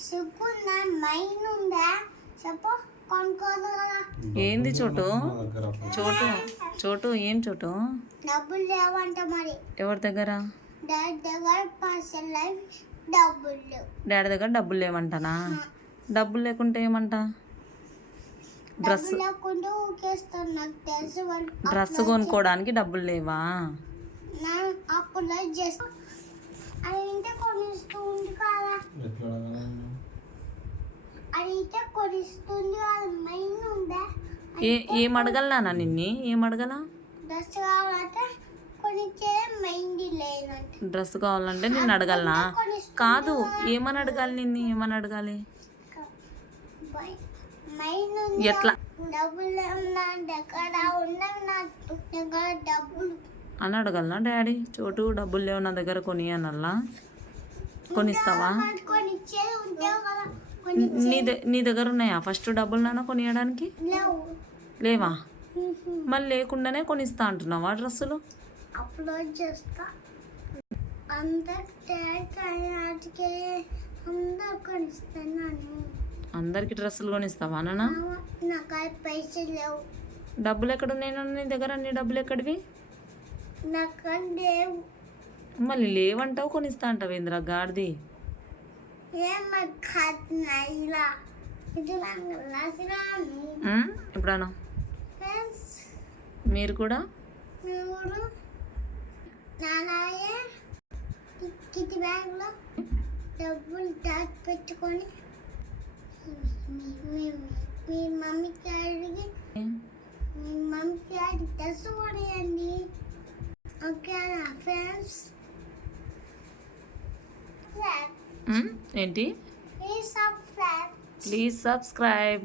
చెప్పు నా మైండ్ ఉందా చెప్పు కొనుక్కోదు కదా. ఏంది చోటు చోటు చోటు ఏం చోటు? డబ్బులు లేవంట మరి. ఎవరి దగ్గర? డాడీ దగ్గర పైసలు డబ్బులు లేవు. డాడీ దగ్గర డబ్బులు లేవంటనా? డబ్బులు లేకుంటే ఏమంట? డ్రెస్ లేకుంటే ఊకేస్తాను నాకు తెలుసు. డ్రెస్ కొనుక్కోవడానికి డబ్బులు లేవా? నా అప్పుడు జస్ట్ అడిగితే కొనిస్తుంది కదా. అడిగితే కొనిస్తుంది కదా. మైండ్ ఉందా? ఏం అడగలనా నిన్ని? ఏం అడగల? డ్రెస్ కావాలంటే కొనిచ్చే మైండ్ లేదంటే. డ్రెస్ కావాలంటే నిన్ను అడగలనా? కాదు, ఏమని అడగాలి నిన్ను? ఏమని అడగాలి? మైండ్ ఎట్లా? డబ్బులు ఉన్నా దగ్గర ఉన్నవి నా దగ్గర డబ్బులు అని అడగలనా డాడీ? చోటు డబ్బులు లేవు నా దగ్గర కొని అనల్లా? కొనిస్తావా? కొనిచ్చేది ఉంటే కదా. నీ దగ్గర ఉన్నాయా ఫస్ట్ డబ్బులు నాన్న కొనియడానికి? లేవా? మళ్ళీ లేకుండానే కొనిస్తా అంటున్నావా డ్రెస్సులు? అప్లోడ్ చేస్తా అందరు కొనిస్తాను. అందరికి డ్రెస్సులు కొనిస్తావా నాన్న? నాకు పైసలు లేవు. డబ్బులు ఎక్కడున్నాయి నాన్న నీ దగ్గర? నీ డబ్బులు ఎక్కడివి? నాకు లేవు. మళ్ళీ లేవంటావు కొనిస్తా అంటావు ఏంద్రా గాడిది? ఎప్పుడన్నా మీరు కూడా కిటి బ్యాగ్లో డబ్బులు దాచి పెట్టుకొని మీ మమ్మీకి అడిగి డ్రెస్ కొనియండి. ఓకేనా ఫ్రెండ్స్? ఏంటి? Please subscribe. Please subscribe.